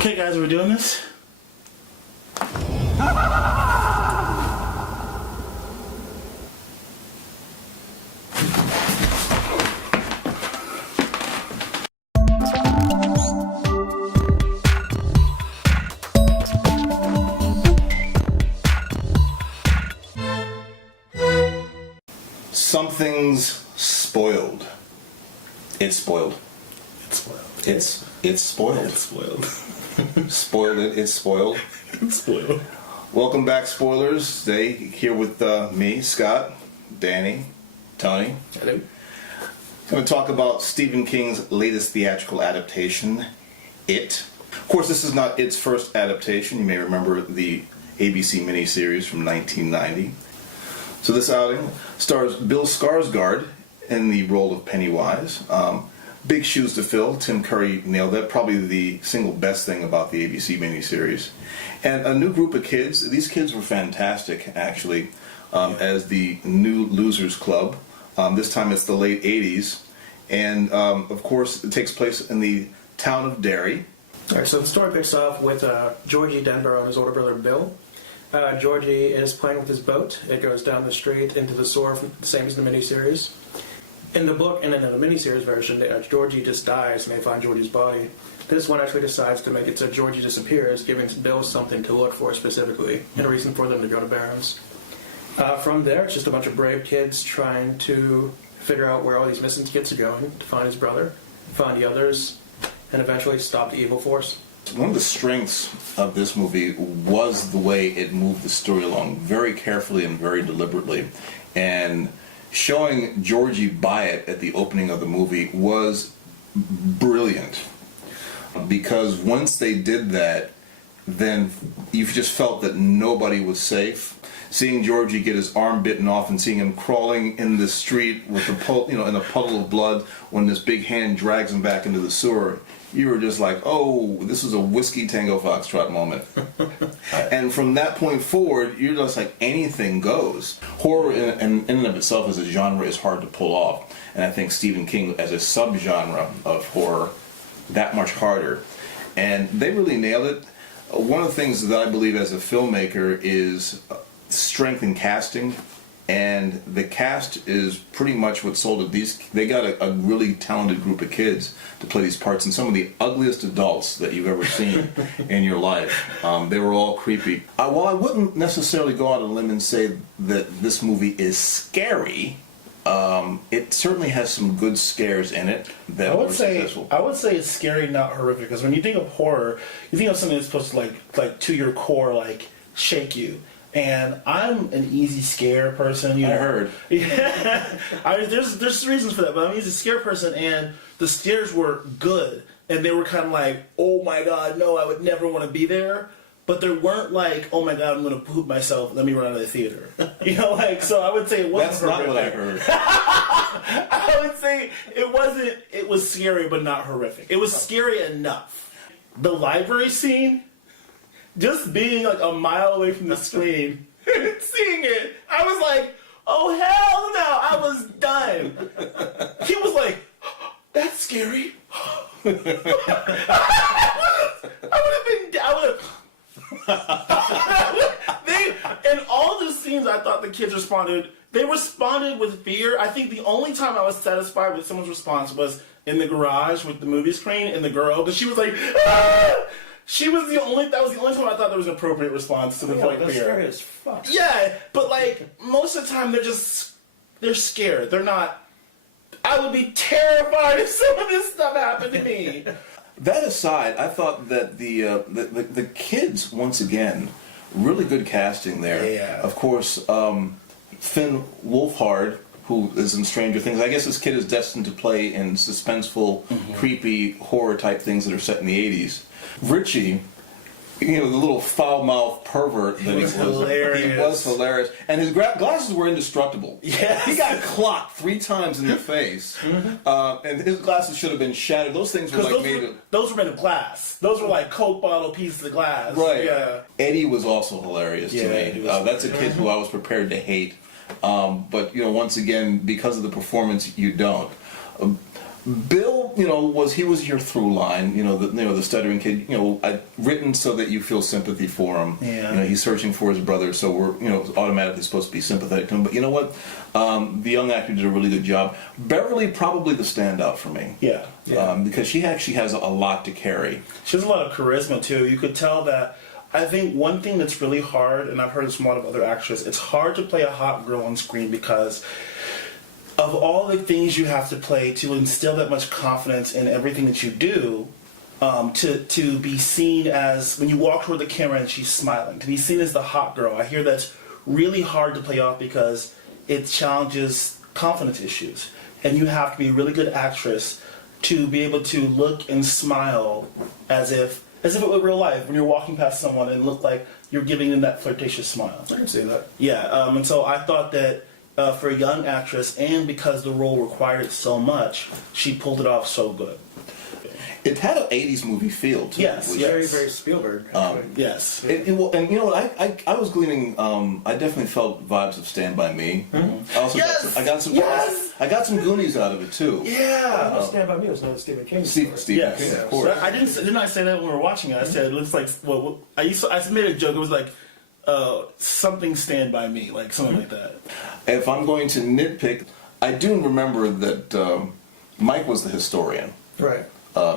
Okay, guys, we're doing this. Something's spoiled. It's spoiled. It's spoiled. It's spoiled. It's spoiled. Spoiled it. It's spoiled. It's spoiled. Welcome back, spoilers. Today here with me, Scott, Danny, Tony. Hello. I'm going to talk about Stephen King's latest theatrical adaptation, It. Of course, this is not It's first adaptation. You may remember the ABC miniseries from 1990. So this outing stars Bill Skarsgård in the role of Pennywise. Big shoes to fill. Tim Curry nailed that. Probably the single best thing about the ABC miniseries. And a new group of kids. These kids were fantastic, actually, as the new Losers Club. This time it's the late 80s. And, of course, it takes place in the town of Derry. All right, so the story picks off with Georgie Denver and his older brother Bill. Georgie is playing with his boat. It goes down the street into the sewer, the same as the miniseries. In the book and in the miniseries version, Georgie just dies and they find Georgie's body. This one actually decides to make it so Georgie disappears, giving Bill something to look for specifically, and a reason for them to go to Barron's. From there, it's just a bunch of brave kids trying to figure out where all these missing kids are going, to find his brother, find the others, and eventually stop the evil force. One of the strengths of this movie was the way it moved the story along very carefully and very deliberately. And showing Georgie Byatt at the opening of the movie was brilliant. Because once they did that, then you just felt that nobody was safe. Seeing Georgie get his arm bitten off and seeing him crawling in the street with in a puddle of blood when this big hand drags him back into the sewer, you were just like, oh, this is a Whiskey Tango Foxtrot moment. And from that point forward, you're just like, anything goes. Horror in and of itself as a genre is hard to pull off. And I think Stephen King, as a subgenre of horror, that much harder. And they really nailed it. One of the things that I believe as a filmmaker is strength in casting. And the cast is pretty much what sold it. They got a really talented group of kids to play these parts, and some of the ugliest adults that you've ever seen in your life. They were all creepy. While I wouldn't necessarily go out on a limb and say that this movie is scary, it certainly has some good scares in it that were successful. I would say it's scary, not horrific, because when you think of horror, you think of something that's supposed to like to your core, like shake you. And I'm an easy scare person. I heard. Yeah, there's reasons for that, but I'm an easy scare person, and the scares were good, and they were kind of like, oh my god, no, I would never want to be there. But they weren't like, oh my god, I'm going to poop myself, let me run out of the theater. So I would say it wasn't. That's not what I heard. I would say it was scary, but not horrific. It was scary enough. The library scene, just being like a mile away from the screen, seeing it, I was like, oh hell no, I was done. He was like, that's scary. I in all the scenes I thought the kids responded with fear. I think the only time I was satisfied with someone's response was in the garage with the movie screen and the girl, because she was like, ah! That was the only time I thought there was an appropriate response to the fear. That's scary as fuck. Yeah, but like most of the time they're scared. They're not. I would be terrified if some of this stuff happened to me. That aside, I thought that the kids, once again, really good casting there. Yeah. Of course, Finn Wolfhard, who is in Stranger Things. I guess this kid is destined to play in suspenseful, creepy, horror-type things that are set in the 80s. Richie, the little foul-mouthed pervert that he was. Hilarious. He was hilarious. And his glasses were indestructible. Yes. He got clocked 3 times in the face. And his glasses should have been shattered. Those things were like made of... Those were made of glass. Those were like Coke bottle pieces of glass. Right. Yeah. Eddie was also hilarious to me. That's a kid who I was prepared to hate. But, once again, because of the performance, you don't. Bill, was your through line, the stuttering kid, written so that you feel sympathy for him. Yeah. He's searching for his brother, so we're, automatically supposed to be sympathetic to him. But you know what? The young actor did a really good job. Beverly, probably the standout for me. Yeah. Because she actually has a lot to carry. She has a lot of charisma, too. You could tell that. I think one thing that's really hard, and I've heard this from a lot of other actors, it's hard to play a hot girl on screen because of all the things you have to play to instill that much confidence in everything that you do, to be seen as, when you walk toward the camera and she's smiling, to be seen as the hot girl. I hear that's really hard to play off because it challenges confidence issues. And you have to be a really good actress to be able to look and smile as if it were real life, when you're walking past someone and look like you're giving them that flirtatious smile. I can see that. Yeah, and so I thought that for a young actress, and because the role required it so much, she pulled it off so good. It had an 80s movie feel, too. Yes, which, Very, very Spielberg. Yes. And you know what? I was gleaning. I definitely felt vibes of Stand by Me. Mm-hmm. I also got some Goonies out of it too. Yeah. Stand By Me was another Stephen King Stephen story. Yes. King, of So course. I didn't I say that when we were watching it? I said it looks like I made a joke. It was like something Stand By Me, like something like that. If I'm going to nitpick, I do remember that Mike was the historian. Right.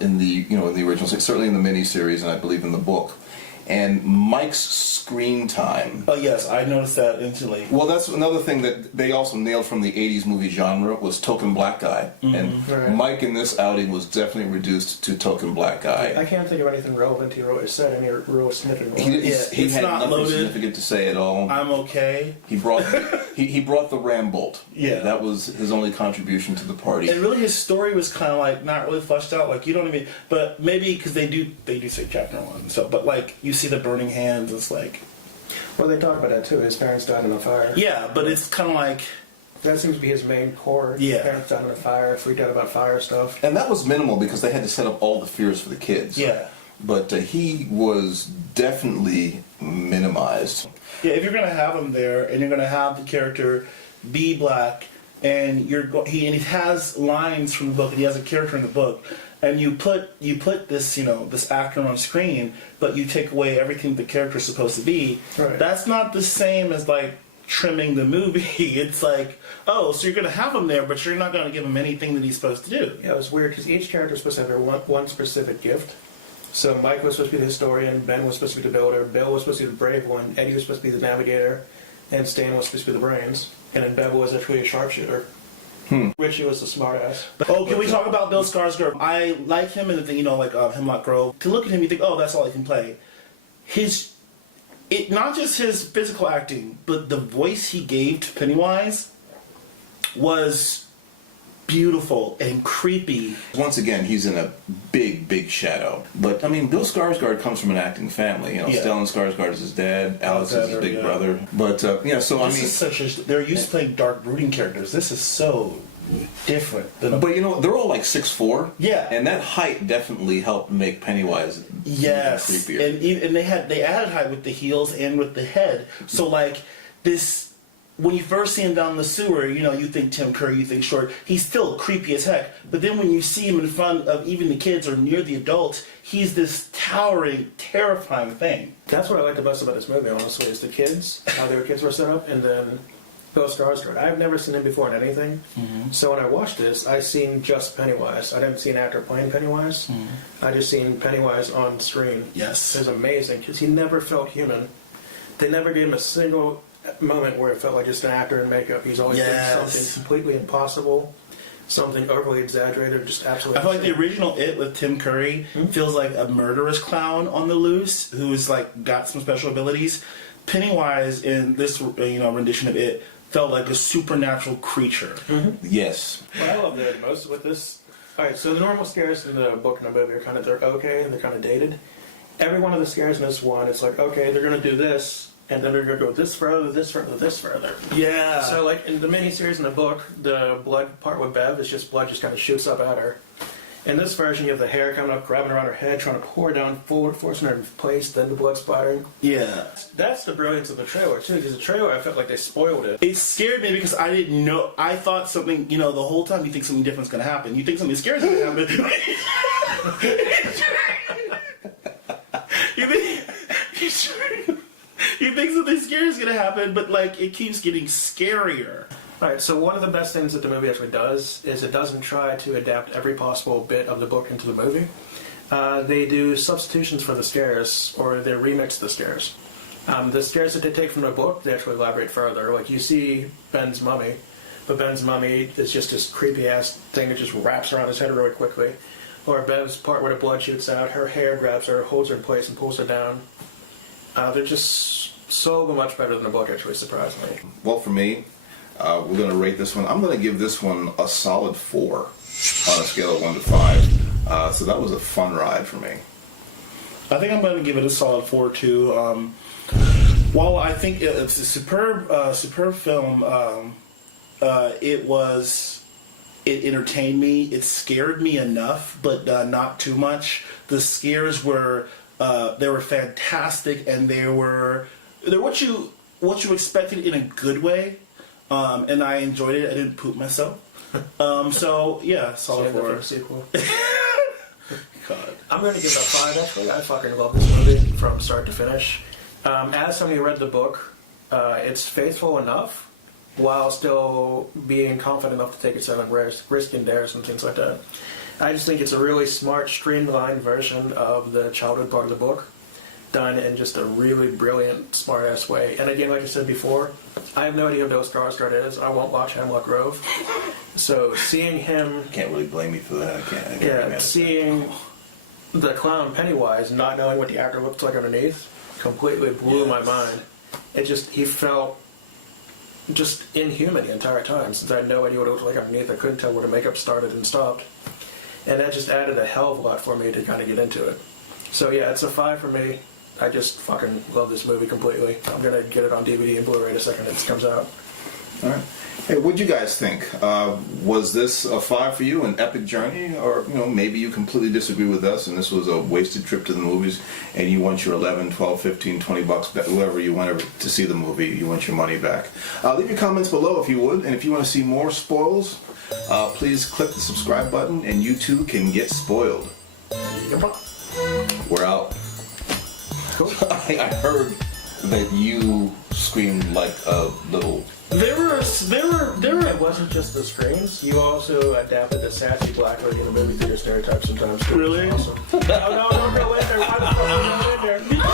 In the original, certainly in the miniseries, and I believe in the book. And Mike's screen time. Oh yes, I noticed that instantly. Well, that's another thing that they also nailed from the 80s movie genre was token black guy. Mm-hmm. And Right. Mike in this outing was definitely reduced to token black guy. I can't think of anything relevant he wrote or said, any real significant He, one. Yeah, he it's had not nothing loaded. significant to say at all. I'm okay. He brought he brought the Rambolt. Yeah. That was his only contribution to the party. And really, his story was kind of like not really fleshed out. Like you don't even, but maybe because they do say chapter 1. So, but like you see the burning hands, it's like Well, they talk about that too. His parents died in a fire. yeah, but it's kind of like That seems to be his main core. Yeah. Parents died in a fire, freaked out about fire stuff. And that was minimal because they had to set up all the fears for the kids. yeah. But he was definitely minimized. Yeah, if you're gonna have him there, and you're gonna have the character be black, and he has lines from the book, and he has a character in the book, and you put this this actor on screen, but you take away everything the character's supposed to be. Right. That's not the same as like trimming the movie. It's like, oh, so you're gonna have him there, but you're not gonna give him anything that he's supposed to do. Yeah, it was weird because each character was supposed to have their one specific gift. So Mike was supposed to be the historian, Ben was supposed to be the builder, Bill was supposed to be the brave one, Eddie was supposed to be the navigator, and Stan was supposed to be the brains. And then Bevel was actually a sharpshooter. Richie was the smartass. Oh, can we talk about Bill Skarsgård? I like him in the thing, Hemlock Grove. To look at him, you think, oh, that's all he can play. Not just his physical acting, but the voice he gave to Pennywise was beautiful and creepy. Once again, he's in a big, big shadow. But, I mean, Bill Skarsgård comes from an acting family. Yeah. Stellan Skarsgård is his dad, Alex is his Alexander, big yeah. brother. But, so, I This mean... is such they're used to playing dark, brooding characters. This is so different than But, they're all like 6'4". Yeah. And that height definitely helped make Pennywise yes, creepier. and they added height with the heels and with the head. So like this, when you first see him down the sewer, you think Tim Curry, you think short. He's still creepy as heck. But then when you see him in front of even the kids or near the adults, he's this towering, terrifying thing. That's what I like the most about this movie, honestly, is the kids, how their kids were set up, and then Bill Skarsgård. I've never seen him before in anything. Mm-hmm. So when I watched this, I seen just Pennywise. I didn't see an actor playing Pennywise. Mm-hmm. I just seen Pennywise on screen. Yes. It was amazing, because he never felt human. They never gave him a single moment where it felt like just an actor in makeup. He's always doing something completely impossible, something overly exaggerated, just absolutely I feel like the insane. original It with Tim Curry feels like a murderous clown on the loose who's like got some special abilities. Pennywise in this rendition of It felt like a supernatural creature. Mm-hmm. Yes. What I love the most with this... Alright, so the normal scares in the book and the movie are they're okay, and they're kind of dated. Every one of the scares in this one, it's like, okay, they're going to do this, and then they're going to go this further, this further, this further. Yeah. So, like, in the miniseries in the book, the blood part with Bev is just blood just kind of shoots up at her. In this version, you have the hair coming up, grabbing around her head, trying to pour down forward, forcing her in place, then the blood splattering. Yeah. That's the brilliance of the trailer, too, because the trailer, I felt like they spoiled it. It scared me because I didn't know. I thought something, the whole time you think something different's going to happen. You think something scary is going to happen. you think something scary is going to happen, but, it keeps getting scarier. Alright, so one of the best things that the movie actually does is it doesn't try to adapt every possible bit of the book into the movie. They do substitutions for the scares, or they remix the scares. The scares that they take from the book, they actually elaborate further. Like, you see Ben's mummy, but Ben's mummy is just this creepy-ass thing that just wraps around his head really quickly. Or Ben's part where the blood shoots out, her hair grabs her, holds her in place, and pulls her down. They're just so much better than the book, actually, surprisingly. Well, for me, we're going to rate this one. I'm going to give this one a solid 4 on a scale of 1 to 5. So that was a fun ride for me. I think I'm going to give it a solid 4 too. While I think it's a superb film, it entertained me. It scared me enough, but not too much. The scares were fantastic, and they're what you expected in a good way. And I enjoyed it. I didn't poop myself. So yeah, solid 4. Sequel. God. I'm going to give it a 5, actually. I fucking love this movie from start to finish. As somebody who read the book, it's faithful enough while still being confident enough to take its own risk and dares and things like that. I just think it's a really smart, streamlined version of the childhood part of the book, done in just a really brilliant, smart-ass way. And again, like I said before, I have no idea who Bill Skarsgård is. I won't watch Hemlock Grove. So seeing him... Can't really blame me for that. I can't seeing the clown Pennywise, not knowing what the actor looked like underneath, completely blew my mind. He felt just inhuman the entire time, since I had no idea what it looked like underneath. I couldn't tell where the makeup started and stopped. And that just added a hell of a lot for me to kind of get into it. So yeah, it's a 5 for me. I just fucking love this movie completely. I'm going to get it on DVD and Blu-ray the second it comes out. All right. Hey, what'd you guys think? Was this a 5 for you, an epic journey? Or, maybe you completely disagree with us and this was a wasted trip to the movies and you want your 11, 12, 15, 20 bucks back, whoever you went to see the movie, you want your money back. Leave your comments below if you would, and if you want to see more spoils, please click the subscribe button and you too can get spoiled. We're out. Cool. I heard that you screamed like a little... There were. It wasn't just the screams. You also adapted the sassy black lady in the movie theater stereotype sometimes. Really? Awesome. No, don't go in there. Why the fuck are you going in there?